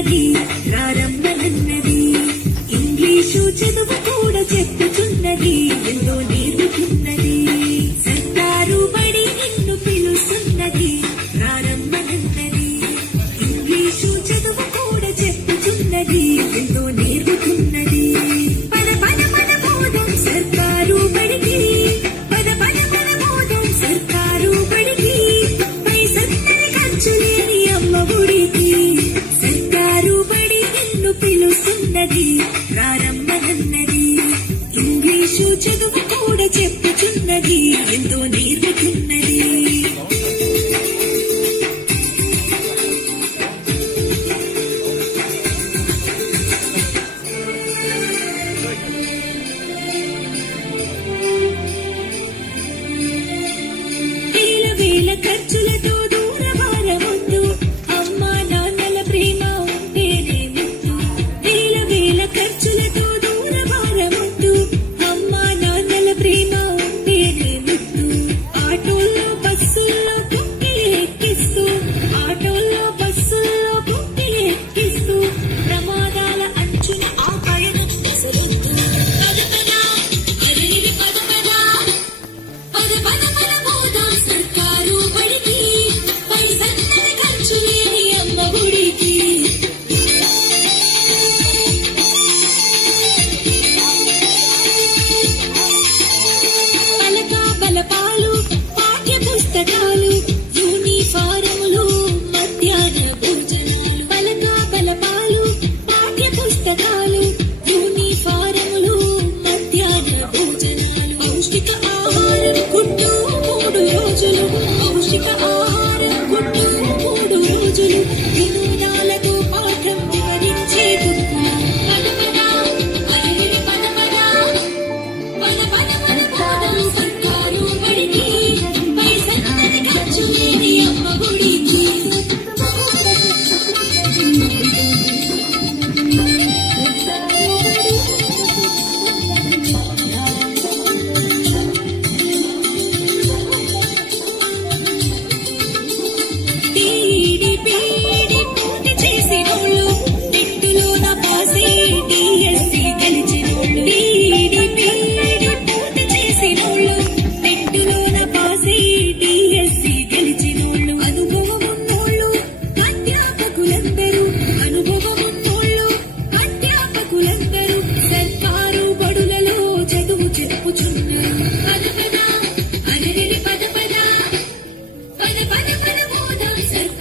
చెప్పుచున్నది రారమ్మనన్నది ఇంగ్లీషు చదువు కూడా చెప్పుచున్నది ఎంతో నేర్పుతున్నది సర్కారు బడి నిన్ను పిలుస్తున్నది రారమ్మనన్నది ఇంగ్లీషు చదువు కూడా చెప్పుచున్నది ఎంతో నేర్పుతున్నది పద పద పద బోధం సర్కారు బడికి పద పద పద బోధం సర్కారు బడికి పైసన్నది ఖర్చు లేని అమ్మ గుడికి సర్కారు బడి నిన్ను పిలుస్తున్నది రారమ్మనన్నది ఇంగ్లీషు చదువు కూడా చెప్పుచున్నది ఎంతో నేర్పుతున్నది వేల ఖర్చులతో దూర భారముందు అమ్మా నాన్నల ప్రేమ ఉంటేనే ముద్దు వేల వేల ఖర్చులతో దూర భారముందు అమ్మా నాన్నల ప్రేమ ఉంటేనే ముద్దు ఆటోల్లో బస్సుల్లో కుక్కిలి ఎక్కిస్తూ ఆటోల్లో బస్సుల్లో కుక్కిలి ఎక్కిస్తూ ప్రమాదాల అంచున ఆ పయనం సరిద్దు పదపదా అరిరి పదపదా పద పద పద బోధం సర్కారు బడికి పైసన్నది ఖర్చు లేని అమ్మ గుడికి పలకా బలపాలు పాఠ్య పుస్తకాలు యూనిఫారములు మధ్యాహ్న భోజనాలు పలకా బలపాలు పాఠ్య పుస్తకాలు యూనిఫారములు మధ్యాహ్న భోజనాలు పౌష్టిక ఆహారం గుడ్డు 3 రోజులు పౌష్టిక ఆహారం గుడ్డు 3 రోజులు వినోదాలతో పాఠం వివరించే బుక్కులు పదపదా అరిరి పదపదా పద పద పద బోధం సర్కారు బడికి పైసన్నది ఖర్చు లేని అమ్మ గుడికి పీడి పీడి పూర్తి చేసినోళ్ళు నెట్టులోన పాసే డిఎస్సి గెలిచినోళ్ళు పీడి పీడి పూర్తి చేసినోళ్ళు నెట్టులోన పాసే డిఎస్సి గెలిచినోళ్ళు అనుభవమున్నోళ్ళు అధ్యాపకులందరూ సర్కారు బడులలో చదువు చెప్పుచున్నారు పద పద అరిరి పద పద పద పద పద బోధం సర్కారు